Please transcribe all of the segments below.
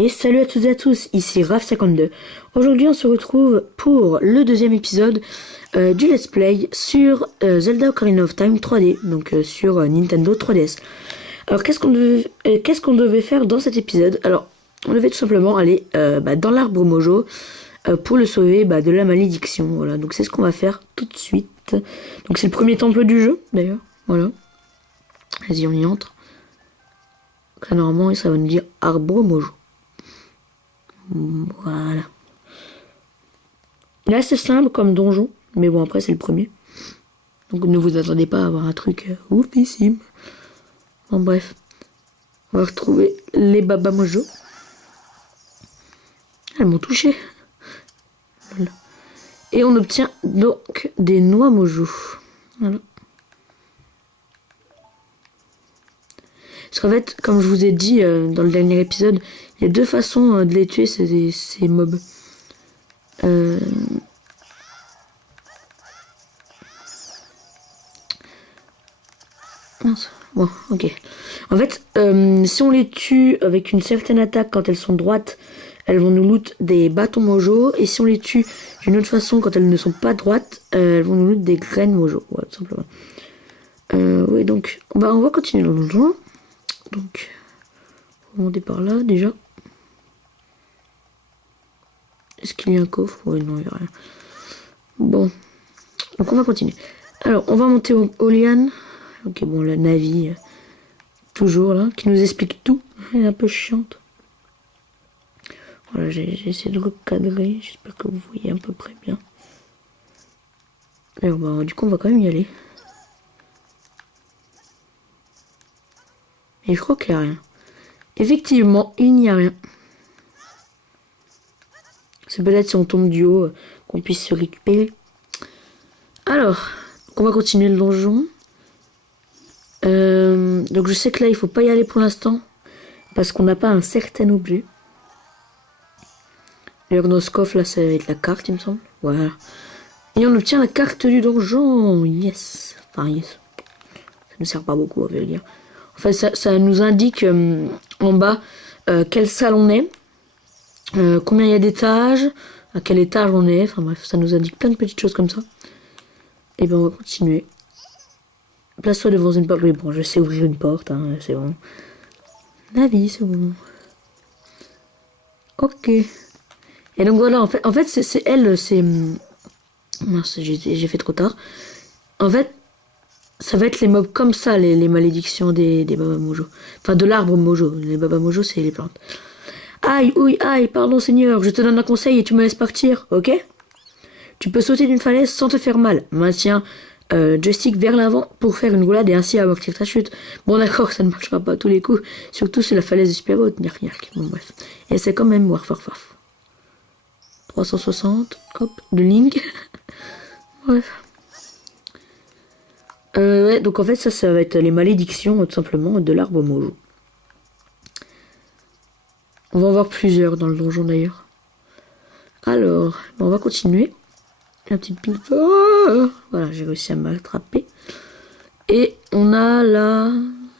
Et salut à toutes et à tous, ici Raph52. Aujourd'hui on se retrouve pour le deuxième épisode du let's play sur Zelda Ocarina of Time 3D, donc sur Nintendo 3DS. Alors qu'est-ce qu'on devait faire dans cet épisode? Alors on devait tout simplement aller dans l'arbre Mojo pour le sauver de la malédiction. Voilà, donc c'est ce qu'on va faire tout de suite. Donc c'est le premier temple du jeu d'ailleurs, voilà. Vas-y, on y entre. Donc là normalement ça va nous dire arbre Mojo. Voilà. Il est assez simple comme donjon, mais bon après c'est le premier. Donc ne vous attendez pas à avoir un truc oufissime. Bon bref. On va retrouver les Baba Mojo. Elles m'ont touché. Et on obtient donc des noix Mojo. Voilà. Parce qu'en fait, comme je vous ai dit dans le dernier épisode, il y a deux façons de les tuer, ces mobs. Mince. Bon, ok. En fait, si on les tue avec une certaine attaque quand elles sont droites, elles vont nous loot des bâtons Mojo. Et si on les tue d'une autre façon quand elles ne sont pas droites, elles vont nous loot des graines Mojo. Voilà, tout simplement. Oui, donc, on va continuer dans le donjon. Donc, on va monter par là déjà. Est-ce qu'il y a un coffre? Oui, non, il n'y a rien. Bon, donc on va continuer. Alors, on va monter au lianes. Ok, bon, la Navi, toujours là, qui nous explique tout. Elle est un peu chiante. Voilà, j'ai essayé de recadrer. J'espère que vous voyez à peu près bien. Alors, du coup, on va quand même y aller. Et je crois qu'il n'y a rien. Effectivement, il n'y a rien. C'est peut-être si on tombe du haut qu'on puisse se récupérer. Alors, on va continuer le donjon. Donc je sais que là, il faut pas y aller pour l'instant. Parce qu'on n'a pas un certain objet. D'ailleurs, dans ce coffre, là, ça va être la carte, il me semble. Voilà. Et on obtient la carte du donjon. Yes. Enfin, yes. Ça ne sert pas beaucoup, à vrai dire. Enfin, ça nous indique en bas quelle salle on est. Combien il y a d'étages, à quel étage on est, enfin bref, ça nous indique plein de petites choses comme ça. Et ben on va continuer. Place-toi devant une porte. Oui, bon, je sais ouvrir une porte, hein, c'est bon. Navi, c'est bon. Ok. Et donc voilà, en fait c'est elle, c'est... Mince, j'ai fait trop tard. En fait, ça va être les mobs comme ça, les malédictions des Baba Mojo. Enfin, de l'arbre Mojo. Les Baba Mojo, c'est les plantes. Aïe, ouille, aïe, pardon Seigneur, je te donne un conseil et tu me laisses partir, ok? Tu peux sauter d'une falaise sans te faire mal. Maintiens joystick vers l'avant pour faire une roulade et ainsi amortir ta chute. Bon d'accord, ça ne marchera pas à tous les coups, surtout sur la falaise super haute, bon bref. Et c'est quand même warf. 360, hop, de Link. Bref. Ouais, donc en fait ça va être les malédictions tout simplement de l'arbre Mojo. On va en voir plusieurs dans le donjon d'ailleurs. Alors, on va continuer. La petite pile. Oh, voilà, j'ai réussi à m'attraper. Et on a là.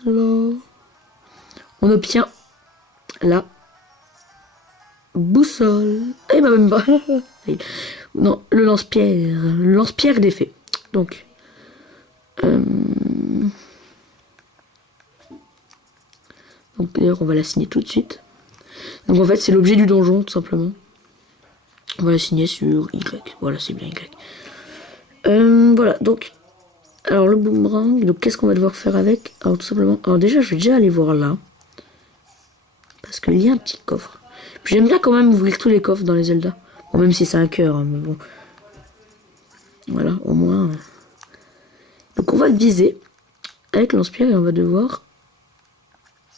On obtient la boussole. Et bah même pas. Non, le lance-pierre. Le lance-pierre d'effet. Donc. Donc d'ailleurs, on va la signer tout de suite. Donc en fait, c'est l'objet du donjon, tout simplement. On va la signer sur Y. Voilà, c'est bien Y. Voilà, donc... Alors, le boomerang. Donc, qu'est-ce qu'on va devoir faire avec? Alors, tout simplement... Alors, déjà, je vais déjà aller voir là. Parce qu'il y a un petit coffre. Puis, j'aime bien quand même ouvrir tous les coffres dans les Zelda. Bon, même si c'est un cœur, hein, mais bon. Voilà, au moins... Donc, on va viser avec le lance-pierre et on va devoir...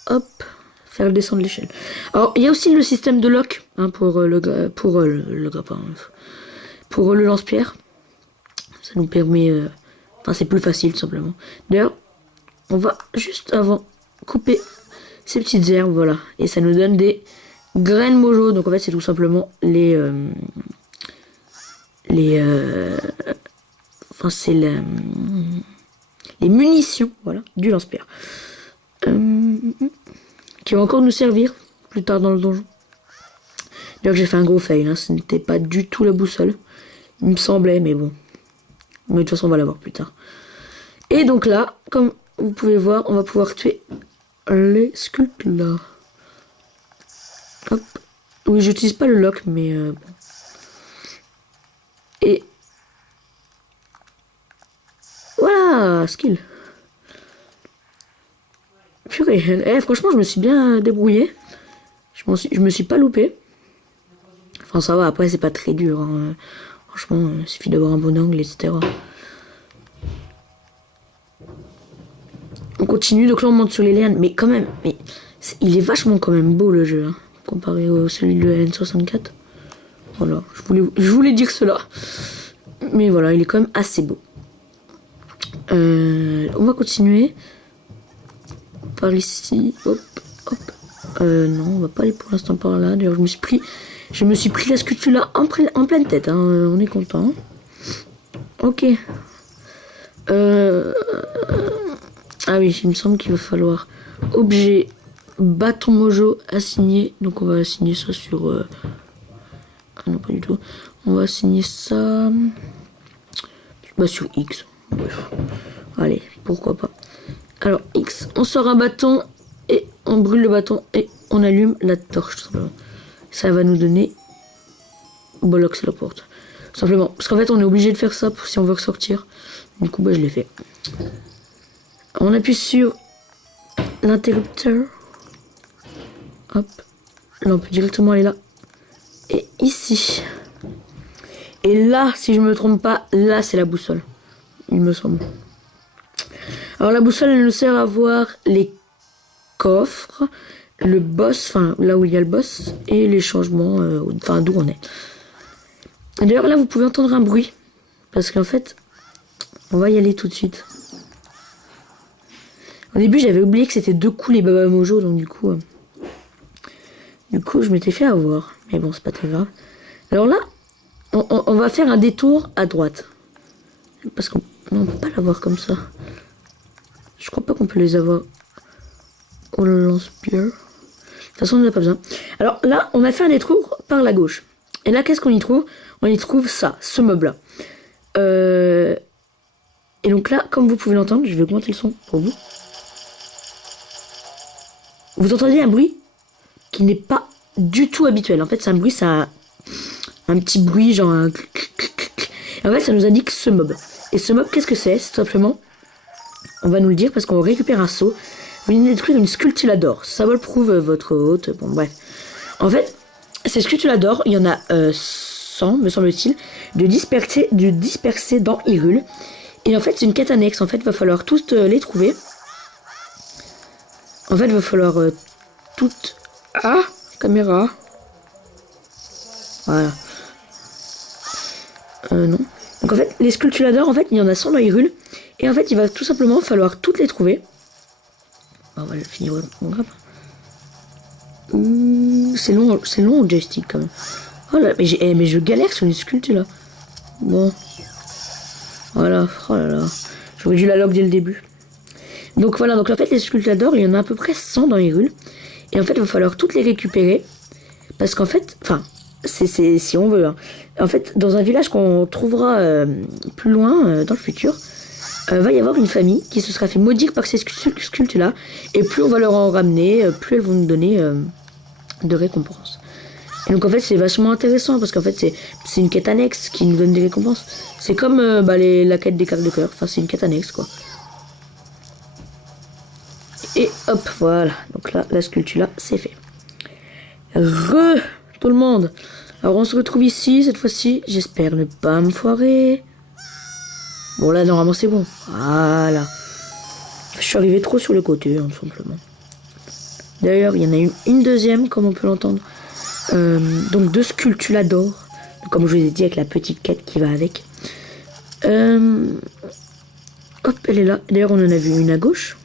Hop, faire descendre l'échelle. Alors, il y a aussi le système de lock hein, pour le grappin. Pour le lance-pierre. Ça nous permet... Enfin, c'est plus facile, tout simplement. D'ailleurs, on va juste avant couper ces petites herbes, voilà. Et ça nous donne des graines Mojo. Donc, en fait, c'est tout simplement les... Enfin, c'est les munitions, voilà, du lance-pierre. Qui va encore nous servir plus tard dans le donjon. D'ailleurs, j'ai fait un gros fail, hein. Ce n'était pas du tout la boussole. Il me semblait, mais bon. Mais de toute façon, on va la voir plus tard. Et donc là, comme vous pouvez voir, on va pouvoir tuer les sculptes là. Hop. Oui, j'utilise pas le lock, mais bon. Et voilà, skill. Purée, franchement, je me suis bien débrouillé. Je me suis pas loupé. Enfin, ça va, après, c'est pas très dur. Hein. Franchement, il suffit d'avoir un bon angle, etc. On continue, donc là, on monte sur les lianes. Mais quand même, il est vachement quand même beau, le jeu. Hein, comparé au celui de N64. Voilà, je voulais dire cela. Mais voilà, il est quand même assez beau. On va continuer. Par ici. Hop, hop. Non, on va pas aller pour l'instant par là. D'ailleurs, je me suis pris la sculpture là en pleine tête. Hein. On est content. Ok. Ah oui, il me semble qu'il va falloir objet bâton mojo assigné. Donc on va assigner ça sur... Ah non, pas du tout. On va assigner ça... Bah sur X. Bref. Allez, pourquoi pas. Alors X, on sort un bâton et on brûle le bâton et on allume la torche tout simplement. Ça va nous donner Bollocks la porte. Tout simplement. Parce qu'en fait on est obligé de faire ça si on veut ressortir. Du coup bah je l'ai fait. On appuie sur l'interrupteur. Hop. Là on peut directement aller là. Et ici. Et là, si je me trompe pas, là c'est la boussole. Il me semble. Alors la boussole elle nous sert à voir les coffres, le boss, enfin là où il y a le boss, et les changements, enfin d'où on est. D'ailleurs là vous pouvez entendre un bruit, parce qu'en fait, on va y aller tout de suite. Au début j'avais oublié que c'était 2 coups les Baba Mojo, donc du coup je m'étais fait avoir. Mais bon c'est pas très grave. Alors là, on va faire un détour à droite. Parce qu'on ne peut pas l'avoir comme ça. Je crois pas qu'on peut les avoir au lance-pierre. De toute façon, on n'en a pas besoin. Alors là, on a fait un détour par la gauche. Et là, qu'est-ce qu'on y trouve? On y trouve ça, ce mob-là. Et donc là, comme vous pouvez l'entendre, je vais augmenter le son pour vous. Vous entendez un bruit qui n'est pas du tout habituel. En fait, c'est un bruit, ça un petit bruit, genre un... Et en fait, ça nous indique ce mob. Et ce mob, qu'est-ce que c'est? C'est simplement... On va nous le dire parce qu'on récupère un seau. Vous venez de détruire une sculptulador. Ça va le prouve votre hôte. Bon, bref. En fait, ces sculptulador, il y en a 100, me semble-t-il, de disperser dans Hyrule. Et en fait, c'est une quête annexe. En fait, il va falloir toutes les trouver. En fait, il va falloir toutes... Ah, caméra. Voilà. Non. Donc en fait, les sculptulador, en fait, il y en a 100 dans Hyrule. Et en fait, il va tout simplement falloir toutes les trouver. On va le finir au grappe. C'est long au joystick quand même. Oh là, mais je galère sur une sculpture là. Bon. Voilà, oh là là. J'aurais dû la log dès le début. Donc voilà, donc en fait, les sculptulador, il y en a à peu près 100 dans Hyrule. Et en fait, il va falloir toutes les récupérer. Parce qu'en fait, enfin, c'est si on veut. Hein. En fait, dans un village qu'on trouvera plus loin dans le futur, va y avoir une famille qui se sera fait maudire par ces sculptures là, et plus on va leur en ramener, plus elles vont nous donner de récompenses. Et donc en fait c'est vachement intéressant parce qu'en fait c'est une quête annexe qui nous donne des récompenses. C'est comme la quête des cartes de cœur, enfin c'est une quête annexe quoi. Et hop voilà, donc là la sculpture là c'est fait. Tout le monde. Alors on se retrouve ici cette fois-ci, j'espère ne pas me foirer. Bon là normalement c'est bon. Voilà. Je suis arrivé trop sur le côté hein, tout simplement. D'ailleurs il y en a une deuxième comme on peut l'entendre. Donc 2 sculptulador. Comme je vous ai dit avec la petite quête qui va avec. Hop elle est là. D'ailleurs on en a vu une à gauche.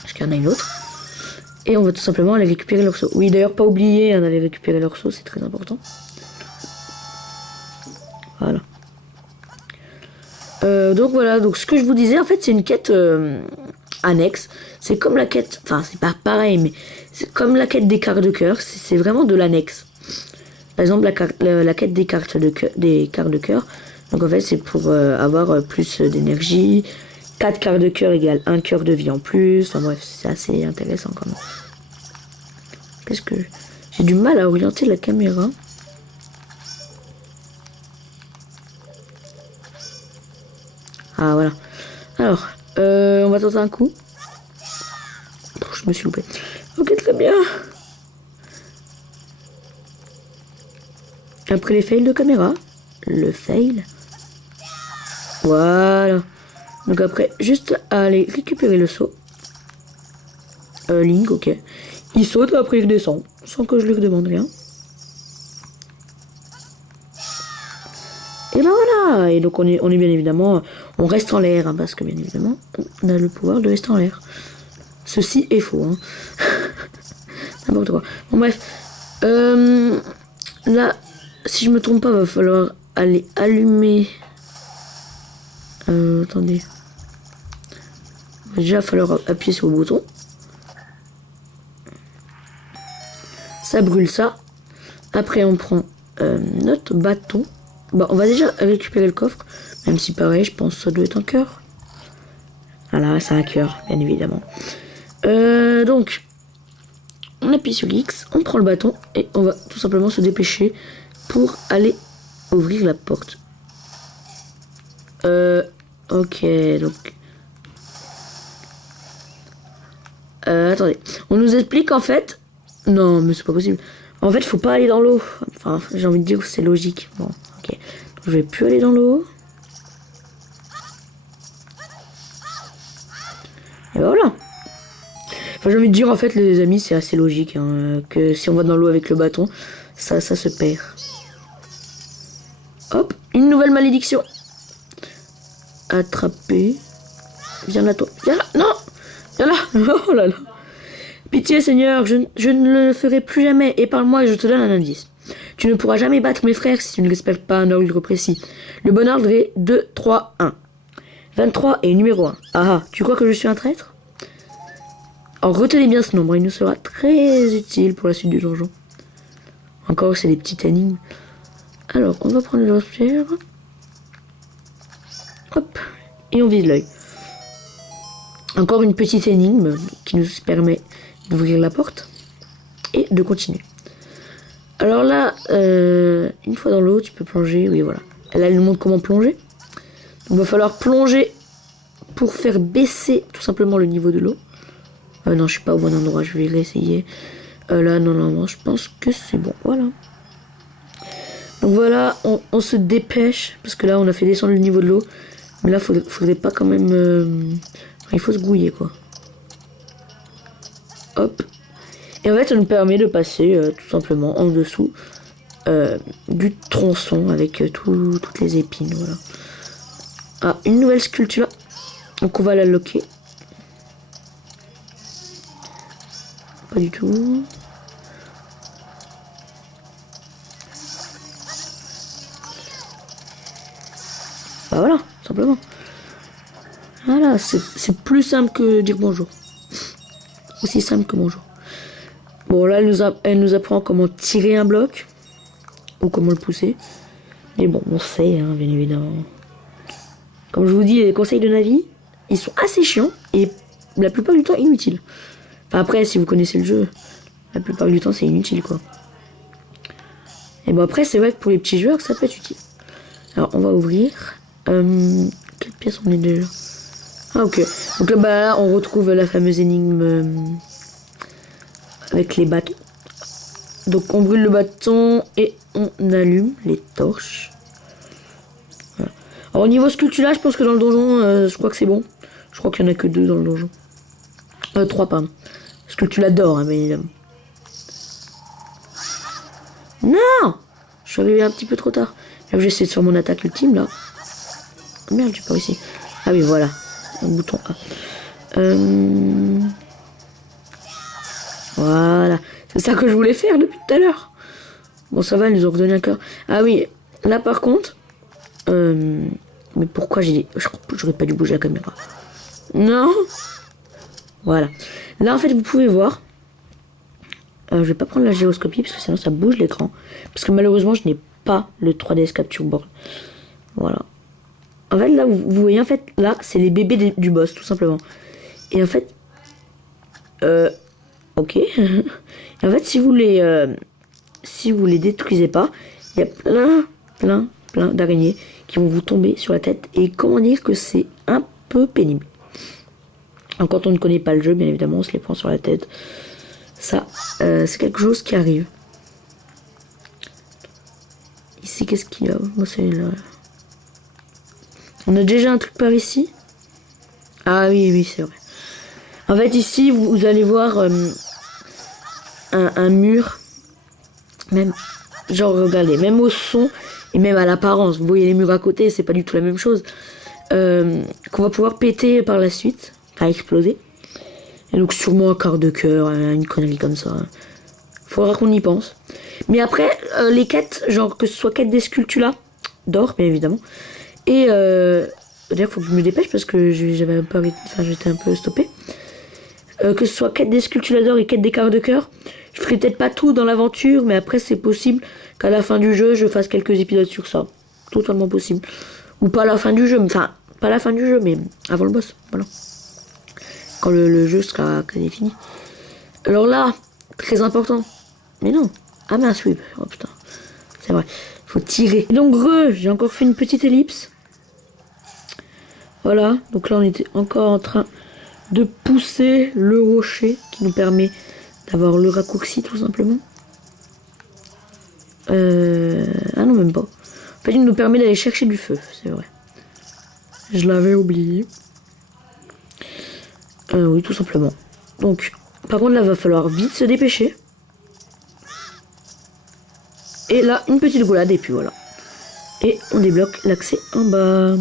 Parce qu'il y en a une autre. Et on va tout simplement aller récupérer leur seau. Oui d'ailleurs pas oublier hein, d'aller récupérer leur seau. C'est très important. Voilà. Donc voilà, donc ce que je vous disais, en fait, c'est une quête annexe. C'est comme la quête, enfin, c'est pas pareil, mais c'est comme la quête des cartes de cœur. C'est vraiment de l'annexe. par exemple, la quête des cartes de cœur. Donc en fait, c'est pour avoir plus d'énergie. 4 cartes de cœur égale 1 cœur de vie en plus. Enfin bref, c'est assez intéressant quand même. Qu'est-ce que... J'ai du mal à orienter la caméra. Ah voilà. Alors, on va tenter un coup. Je me suis loupé. Ok, très bien. Après les fails de caméra. Le fail. Voilà. Donc après, juste à aller récupérer le saut. Link, ok. Il saute, après il redescend. Sans que je lui demande rien. Et ben voilà. Et donc on est bien évidemment... On reste en l'air, hein, parce que bien évidemment, on a le pouvoir de rester en l'air. Ceci est faux, hein. N'importe quoi. Bon bref. Là, si je me trompe pas, va falloir aller allumer... attendez. Il va déjà falloir appuyer sur le bouton. Ça brûle ça. Après on prend notre bâton. Bon, on va déjà récupérer le coffre. Même si pareil, je pense que ça doit être un cœur. Voilà, c'est un cœur, bien évidemment. Donc, on appuie sur X, on prend le bâton et on va tout simplement se dépêcher pour aller ouvrir la porte. Ok, donc... attendez, on nous explique en fait... Non, mais c'est pas possible. En fait, faut pas aller dans l'eau. Enfin, j'ai envie de dire que c'est logique. Bon, ok. Donc, je vais plus aller dans l'eau. Et ben voilà. Enfin, j'ai envie de dire, en fait, les amis, c'est assez logique. Hein, que si on va dans l'eau avec le bâton, ça se perd. Hop, une nouvelle malédiction. Attraper. Viens là, toi. Viens là. Non. Viens là. Oh là là. Pitié, Seigneur, je ne le ferai plus jamais. Épargne-moi et je te donne un indice. Tu ne pourras jamais battre mes frères si tu ne respectes pas un ordre précis. Le bon ordre est 2, 3, 1. 23 est numéro 1. Ah, tu crois que je suis un traître? Alors retenez bien ce nombre, il nous sera très utile pour la suite du donjon. Encore, c'est des petites énigmes. Alors, on va prendre le lance-pierre. Hop, et on vise l'œil. Encore une petite énigme qui nous permet d'ouvrir la porte et de continuer. Alors là, une fois dans l'eau, tu peux plonger. Oui, voilà. Elle nous montre comment plonger. Donc, il va falloir plonger pour faire baisser tout simplement le niveau de l'eau. Non, je suis pas au bon endroit. Je vais réessayer. Là, non, je pense que c'est bon. Voilà. Donc voilà, on se dépêche parce que là, on a fait descendre le niveau de l'eau. Mais là, faudrait pas quand même... il faut se grouiller, quoi. Hop. Et en fait, ça nous permet de passer tout simplement en dessous du tronçon avec toutes les épines. Voilà. Ah, une nouvelle sculpture. Donc on va la loquer. Pas du tout. Bah voilà, simplement. Voilà, c'est plus simple que dire bonjour. Aussi simple que bonjour. Bon, là, elle nous apprend comment tirer un bloc. Ou comment le pousser. Mais bon, on sait, hein, bien évidemment. Comme je vous dis, les conseils de Navi, ils sont assez chiants. Et la plupart du temps, inutiles. Enfin, après, si vous connaissez le jeu, la plupart du temps, c'est inutile, quoi. Et bon, après, c'est vrai que pour les petits joueurs, ça peut être utile. Alors, on va ouvrir. Quelle pièce on est déjà? Ah, ok. Donc là, on retrouve la fameuse énigme avec les bâtons. Donc, on brûle le bâton et on allume les torches. Voilà. Alors, au niveau sculpture, je pense que dans le donjon, je crois que c'est bon. Je crois qu'il n'y en a que 2 dans le donjon. 3, pardon. Sculpture d'or, hein, bien évidemment. Non! Je suis arrivé un petit peu trop tard. Là, j'ai essayé de faire mon attaque ultime, là. Oh, merde, j'ai pas réussi. Ah oui, voilà. Un bouton A. Voilà. C'est ça que je voulais faire depuis tout à l'heure. Bon, ça va, ils nous ont redonné un cœur. Ah oui, là, par contre... mais pourquoi j'aurais pas dû bouger la caméra. Non. Voilà. Là, en fait, vous pouvez voir... Je vais pas prendre la gyroscopie parce que sinon ça bouge l'écran. Parce que malheureusement, je n'ai pas le 3DS Capture Board. Voilà. En fait, là, vous voyez, en fait, là, c'est les bébés du boss, tout simplement. Et en fait... ok. Et en fait, si vous les détruisez pas, il y a plein d'araignées qui vont vous tomber sur la tête. Et comment dire que c'est un peu pénible. Alors, quand on ne connaît pas le jeu, bien évidemment, on se les prend sur la tête. Ça, c'est quelque chose qui arrive. Ici, qu'est-ce qu'il y a? Moi, c'est là. On a déjà un truc par ici. Ah oui, c'est vrai. En fait, ici, vous allez voir un mur. Même, genre, regardez, même au son et même à l'apparence. Vous voyez les murs à côté, c'est pas du tout la même chose. Qu'on va pouvoir péter par la suite. Enfin, exploser. Et donc, sûrement un quart de cœur, une connerie comme ça. Faudra qu'on y pense. Mais après, les quêtes, genre que ce soit quête des sculptulas d'or, bien évidemment. Et d'ailleurs, faut que je me dépêche parce que j'avais un peu arrêté, enfin, j'étais un peu stoppé. Que ce soit quête des sculptulas d'or et quête des quarts de cœur, je ferai peut-être pas tout dans l'aventure, mais après, c'est possible qu'à la fin du jeu, je fasse quelques épisodes sur ça. Totalement possible. Ou pas à la fin du jeu, enfin, pas à la fin du jeu, mais avant le boss. Voilà. Quand le jeu sera quasi fini. Alors là, très important. Mais non. Ah mince, oui. Oh putain. C'est vrai. Faut tirer. Et donc, j'ai encore fait une petite ellipse. Voilà. Donc là, on était encore en train de pousser le rocher qui nous permet d'avoir le raccourci, tout simplement. Ah non, même pas. En fait, il nous permet d'aller chercher du feu. C'est vrai. Je l'avais oublié. Oui, tout simplement. Donc, par contre, là, va falloir vite se dépêcher. Et là, une petite roulade, et puis voilà. Et on débloque l'accès en bas.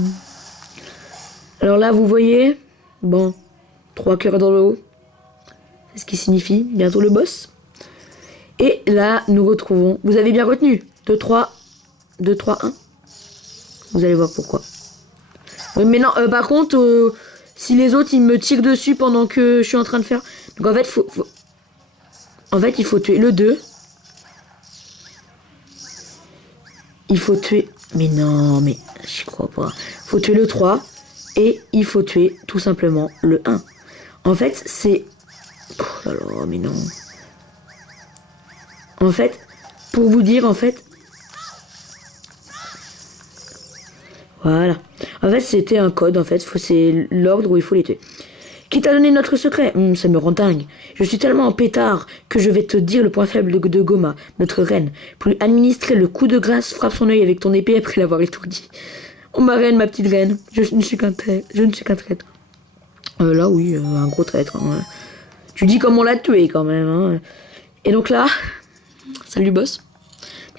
Alors là, vous voyez, bon, 3 cœurs dans l'eau. C'est ce qui signifie bientôt le boss. Et là, nous retrouvons, vous avez bien retenu, 2, 3, 1. Vous allez voir pourquoi. Oui, mais non, par contre, si les autres, ils me tirent dessus pendant que je suis en train de faire... Donc en fait, en fait, il faut tuer le 2. Il faut tuer... Mais non, mais j'y crois pas. Il faut tuer le 3. Et il faut tuer tout simplement le 1. En fait, c'est... Oh là là, mais non. En fait, pour vous dire, en fait... Voilà. En fait, c'était un code, en fait. C'est l'ordre où il faut les tuer. Qui t'a donné notre secret? Ça me rend dingue. Je suis tellement en pétard que je vais te dire le point faible de Goma, notre reine. Pour lui administrer le coup de grâce, frappe son œil avec ton épée après l'avoir étourdi. Oh ma reine, ma petite reine, je ne suis qu'un traître. Là oui, un gros traître. Hein. Tu dis comment on l'a tué quand même. Hein. Et donc là, salut boss.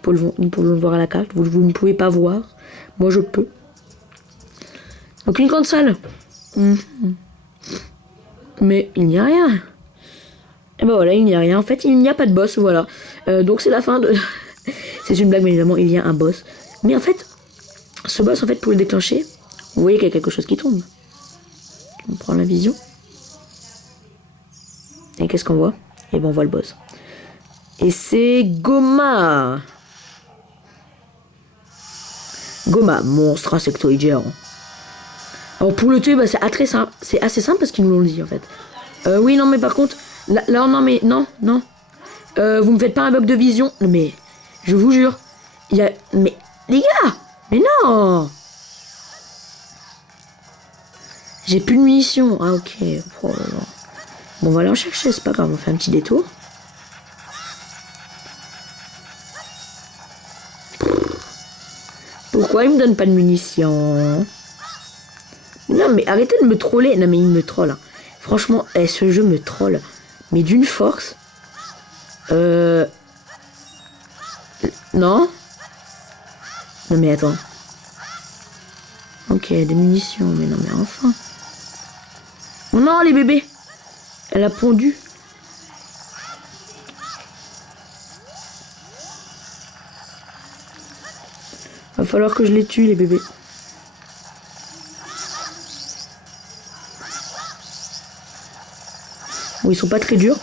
Nous pouvons le voir à la carte, vous ne pouvez pas voir. Moi je peux. Donc une grande salle. Mais il n'y a rien. Et ben voilà, il n'y a rien. En fait, il n'y a pas de boss, voilà. Donc c'est la fin de... C'est une blague, mais évidemment, il y a un boss. Mais en fait, ce boss, en fait, pour le déclencher, vous voyez qu'il y a quelque chose qui tombe. On prend la vision. Et qu'est-ce qu'on voit? Et ben on voit le boss. Et c'est Goma. Goma, monstre insectoïde géant. Alors pour le tuer, bah, c'est assez simple parce qu'ils nous l'ont dit en fait. Oui, non, mais par contre, là non, mais non. Vous me faites pas un bug de vision. Mais, je vous jure, il y a... Mais, les gars, mais non. J'ai plus de munitions. Ah, ok. Oh là là. Bon, on va aller en chercher, c'est pas grave, on fait un petit détour. Pourquoi il me donne pas de munitions? Non, mais arrêtez de me troller. Non, mais il me troll. Hein. Franchement, ce jeu me troll. Mais d'une force. Non. Non, mais attends. Ok, des munitions. Mais non, mais enfin. Oh non, les bébés. Elle a pondu. Va falloir que je les tue, les bébés. Bon, ils sont pas très durs.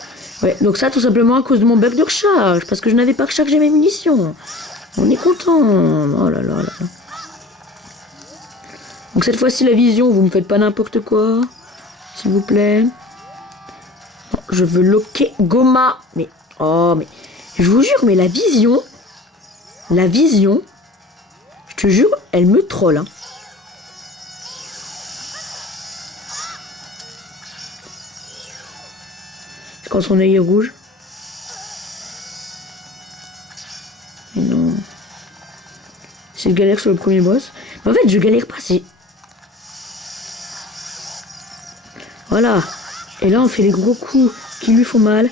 Ouais, donc ça tout simplement à cause de mon bug de recharge, parce que je n'avais pas rechargé mes munitions. On est content. Oh là là là. Donc cette fois-ci la vision, vous me faites pas n'importe quoi. S'il vous plaît. Non, je veux loquer Goma. Mais, oh mais, je vous jure, mais la vision, je te jure, elle me troll. Hein. C'est quand son œil est rouge. Mais non. C'est une galère sur le premier boss. Mais en fait, je galère pas, c'est... Voilà. Et là, on fait les gros coups qui lui font mal.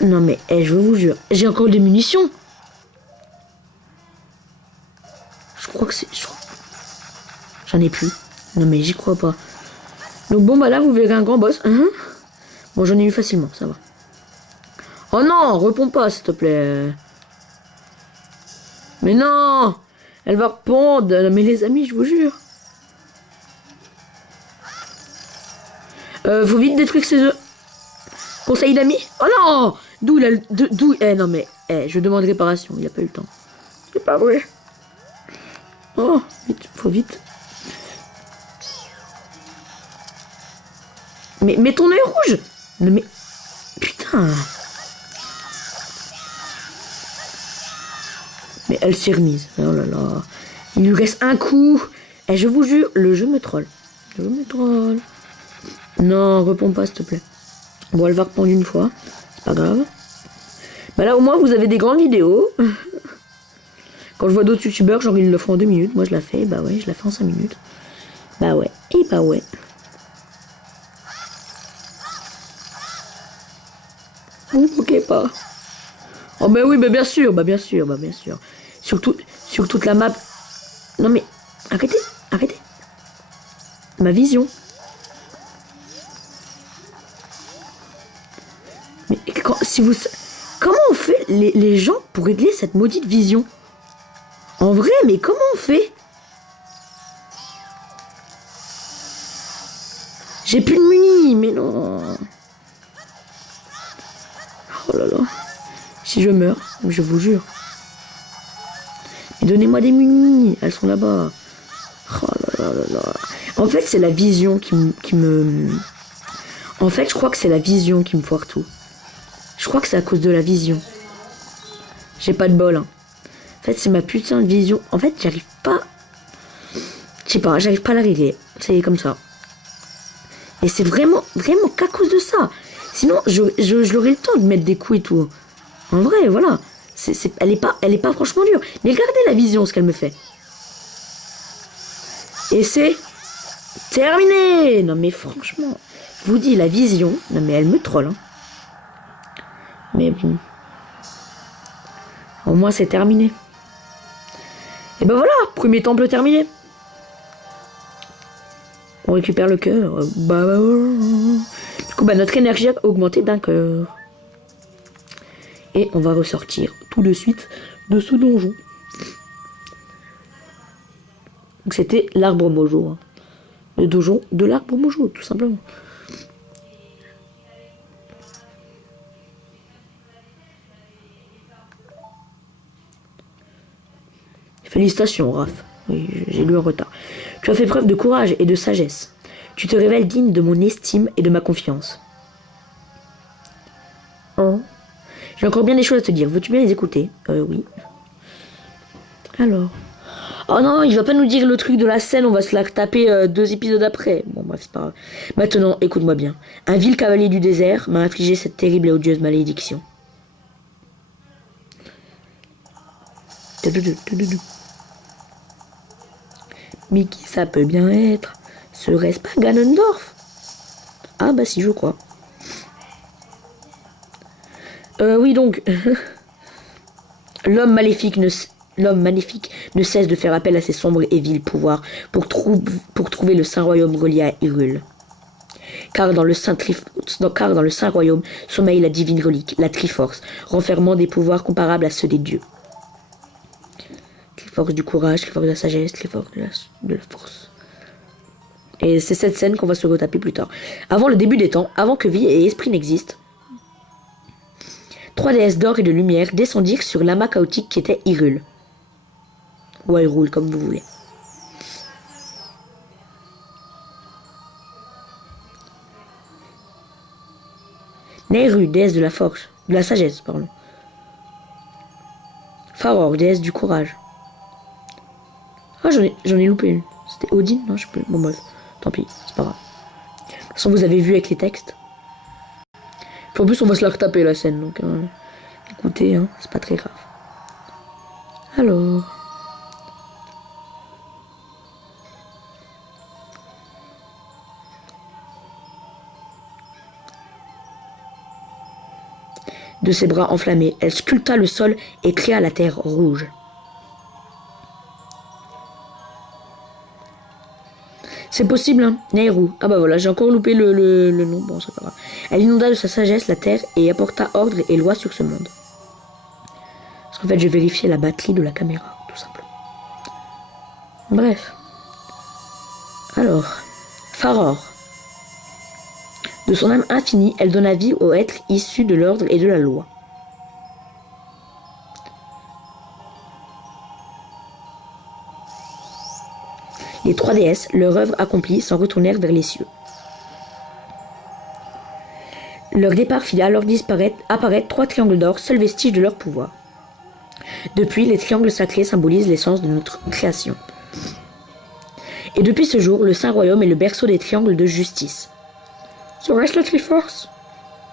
Non mais, je vous jure, j'ai encore des munitions. Je crois que c'est... J'en ai plus. Non mais j'y crois pas. Donc bon bah là, vous verrez un grand boss. Bon, j'en ai eu facilement, ça va. Oh non, réponds pas, s'il te plaît. Mais non, elle va répondre. Mais les amis, je vous jure. Faut vite détruire ses œufs. Conseil d'amis. Oh non. D'où il a... D'où... non mais... je demande réparation, il a pas eu le temps. C'est pas vrai. Oh, vite, faut vite. Mais ton œil rouge. Non mais... Putain. Mais elle s'est remise. Oh là là. Il lui reste un coup. Et je vous jure, le jeu me troll. Le jeu me troll. Non, réponds pas, s'il te plaît. Bon, elle va répondre une fois. C'est pas grave. Bah là, au moins, vous avez des grandes vidéos. Quand je vois d'autres youtubeurs, genre, ils le font en 2 minutes. Moi, je la fais. Bah ouais, je la fais en 5 minutes. Bah ouais. Et bah ouais. Vous moquez pas. Oh bah oui, bah bien sûr, bah bien sûr, bah bien sûr. Surtout, sur toute la map. Non mais, arrêtez, arrêtez. Ma vision. Mais si vous... Comment on fait les gens pour régler cette maudite vision? En vrai, mais comment on fait? J'ai plus de munis, mais non. Oh là là. Si je meurs, je vous jure. Mais donnez-moi des munis, elles sont là-bas. Oh là là là là. En fait, c'est la vision qui me... En fait, je crois que c'est la vision qui me foire tout. Je crois que c'est à cause de la vision. J'ai pas de bol, hein. En fait, c'est ma putain de vision. En fait, j'arrive pas... Je sais pas, j'arrive pas à la régler. C'est comme ça. Et c'est vraiment qu'à cause de ça. Sinon, je l'aurais le temps de mettre des coups et tout. En vrai, voilà. Elle est pas franchement dure. Mais regardez la vision, ce qu'elle me fait. Et c'est terminé. Non mais franchement, je vous dis, la vision, non mais elle me troll. Hein. Mais bon. Au moins c'est terminé. Et ben voilà, premier temple terminé. On récupère le cœur. Du coup, bah, notre énergie a augmenté d'1 cœur. Et on va ressortir tout de suite de ce donjon. Donc c'était l'arbre mojo. Hein. Le donjon de l'arbre mojo, tout simplement. Félicitations, Raph. Oui, j'ai lu en retard. Tu as fait preuve de courage et de sagesse. Tu te révèles digne de mon estime et de ma confiance. Oh. J'ai encore bien des choses à te dire. Veux-tu bien les écouter? Oui. Alors. Oh non, il va pas nous dire le truc de la scène, on va se la taper 2 épisodes après. Bon, bref, c'est pas grave. Maintenant, écoute-moi bien. Un vil cavalier du désert m'a infligé cette terrible et odieuse malédiction. Mais qui ça peut bien être? Serait-ce pas Ganondorf? Ah bah si, je crois. Oui donc. L'homme maléfique ne cesse de faire appel à ses sombres et vils pouvoirs pour trouver le Saint Royaume relié à Hyrule. Car dans le Saint Royaume sommeille la divine relique, la Triforce, renfermant des pouvoirs comparables à ceux des dieux. Triforce du courage, Triforce de la sagesse, Triforce de la force. Et c'est cette scène qu'on va se retaper plus tard. Avant le début des temps, avant que vie et esprit n'existent, 3 déesses d'or et de lumière descendirent sur l'amas chaotique qui était Hyrule. Ou Hyrule, comme vous voulez. Nehru, déesse de la force, de la sagesse, pardon. Faror, déesse du courage. Ah, j'en ai loupé une. C'était Odin? Non, je sais plus. Bon, bref. Tant pis, c'est pas grave. De toute façon, vous avez vu avec les textes. Puis en plus, on va se la retaper la scène, donc écoutez, hein, c'est pas très grave. Alors. De ses bras enflammés, elle sculpta le sol et créa la terre rouge. C'est possible, hein. Nehru. Ah bah voilà, j'ai encore loupé le nom. Bon, c'est pas grave. Elle inonda de sa sagesse la terre et apporta ordre et loi sur ce monde. Parce qu'en fait, je vérifiais la batterie de la caméra, tout simplement. Bref. Alors, Faror. De son âme infinie, elle donna vie aux êtres issus de l'ordre et de la loi. Les 3 déesses, leur œuvre accomplie, s'en retournèrent vers les cieux. Leur départ fit alors apparaître 3 triangles d'or, seul vestige de leur pouvoir. Depuis, les triangles sacrés symbolisent l'essence de notre création. Et depuis ce jour, le Saint Royaume est le berceau des triangles de justice. Serait-ce la Triforce?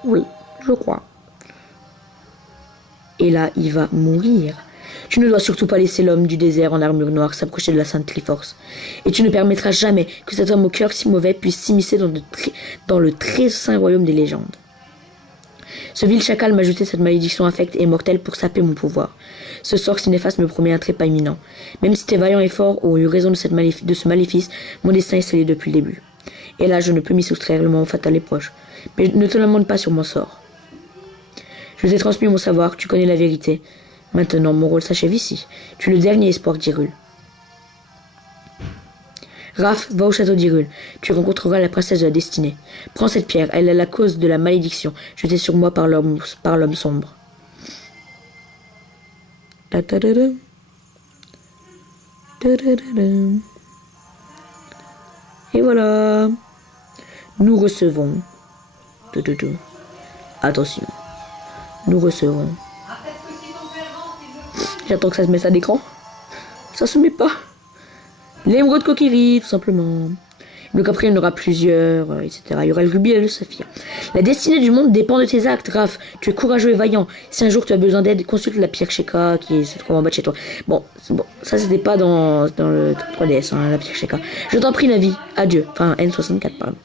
Oui, je crois. Et là, il va mourir. Tu ne dois surtout pas laisser l'homme du désert en armure noire s'approcher de la Sainte Triforce. Et tu ne permettras jamais que cet homme au cœur si mauvais puisse s'immiscer dans le très saint royaume des légendes. Ce vil chacal m'a jeté cette malédiction infecte et mortelle pour saper mon pouvoir. Ce sort si néfaste me promet un trépas imminent. Même si tes vaillants efforts ont eu raison de ce maléfice, mon destin est scellé depuis le début. Et là, je ne peux m'y soustraire, le moment fatal est proche. Mais ne te lamente pas sur mon sort. Je t'ai transmis mon savoir, tu connais la vérité. Maintenant, mon rôle s'achève ici. Tu es le dernier espoir d'Hyrule. Raph, va au château d'Hyrule. Tu rencontreras la princesse de la destinée. Prends cette pierre, elle est la cause de la malédiction jetée sur moi par l'homme sombre. Et voilà. Nous recevons. Attention. Nous recevons. J'attends que ça se mette à l'écran. Ça se met pas. L'émeraude coquillerie, tout simplement. Donc après, il y en aura plusieurs, etc. Il y aura le rubis et le saphir. La destinée du monde dépend de tes actes, Raph. Tu es courageux et vaillant. Si un jour tu as besoin d'aide, consulte la pierre Sheka qui se trouve en bas de chez toi. Bon, ça c'était pas dans le 3DS, hein, la pierre Sheka. Je t'en prie, Navi. Adieu. Enfin, N64, pardon.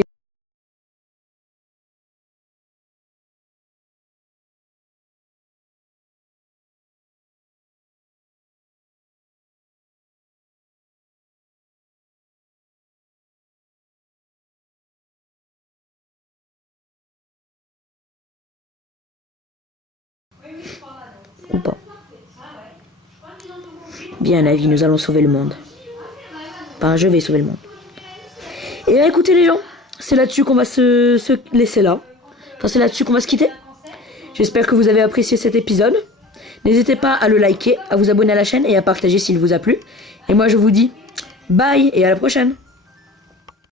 Ou pas. Bien, Navi, nous allons sauver le monde. Enfin, je vais sauver le monde. Et bien, écoutez les gens, c'est là-dessus qu'on va se laisser là. Enfin, c'est là-dessus qu'on va se quitter. J'espère que vous avez apprécié cet épisode. N'hésitez pas à le liker, à vous abonner à la chaîne et à partager s'il vous a plu. Et moi, je vous dis bye et à la prochaine.